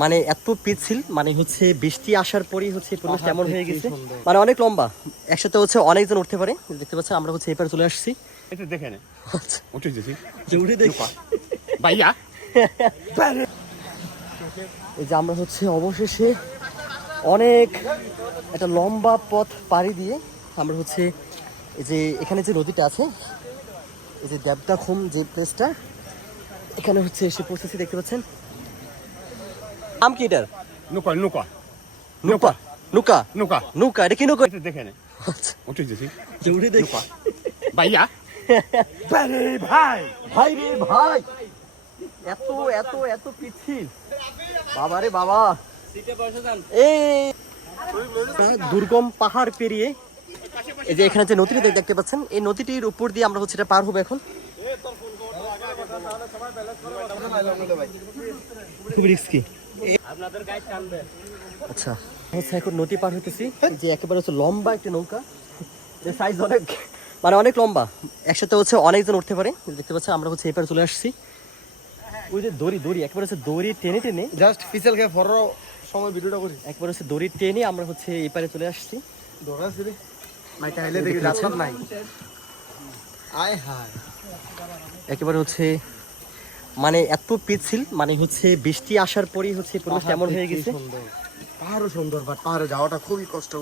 মানে এত পিচ্ছিল, মানে হচ্ছে বৃষ্টি আসার পরই হচ্ছে পরিবেশ কেমন হয়ে গেছে, মানে অনেক লম্বা, একসাথে হচ্ছে অনেকজন উঠতে পারে। দেখতে পাচ্ছেন আমরা হচ্ছে এপারে চলে আসছি। এটা দেখে নে উঠে যেছি উঠে দেখি ভাইয়া। এই যে আমরা হচ্ছে অবশেষে অনেক একটা লম্বা পথ পাড়ি দিয়ে আমরা হচ্ছে এই যে এখানে যে নদীটা আছে, এই যে দেবদাখুম যে প্লেসটা, এখানে হচ্ছে এসে পৌঁছেছি। দেখতে পাচ্ছেন নাম কি এটার? নৌকা নৌকা নৌকা নৌকা নৌকা নৌকা, এটা কি নৌকা? এটা দেখে নে উঠে যেছি উঠে দেখি ভাইয়া। ভাই ভাই রে ভাই, এত এত এত পিচ্ছিল, বাবা রে বাবা। এই দুর্গম পাহাড় পেরিয়ে এই যে এখানে যে নদীটি দেখতে পাচ্ছেন, এই নদীটির উপর দিয়ে আমরা হচ্ছে এটা পার হবো এখন। খুব রিস্কি। আচ্ছা হচ্ছে এখন নদী পার হতেছি, যে একেবারে হচ্ছে লম্বা একটা নৌকা, সাইজ অনেক, মানে অনেক লম্বা, একসাথে হচ্ছে অনেকজন উঠতে পারে। দেখতে পাচ্ছেন আমরা হচ্ছে এপারে চলে আসছি। ওই যে দড়ি দড়ি একেবারে হচ্ছে দড়ি টেনে টেনে জাস্ট ফিসেল খেয়ে ফরর সময় ভিডিওটা করি। একবার হচ্ছে দড়ি টেনে আমরা হচ্ছে এপারে চলে আসছি। দৌড়া রে মাই টাইলে দেখি রাস্তা নাই। আয় হায়, একেবারে হচ্ছে মানে এত পিচ্ছিল, মানে হচ্ছে বৃষ্টি আসার পরই হচ্ছে পরিবেশ কেমন হয়ে গেছে। পাহাড়ও সুন্দর, বাট পাহাড়ে যাওয়াটা খুবই কষ্ট।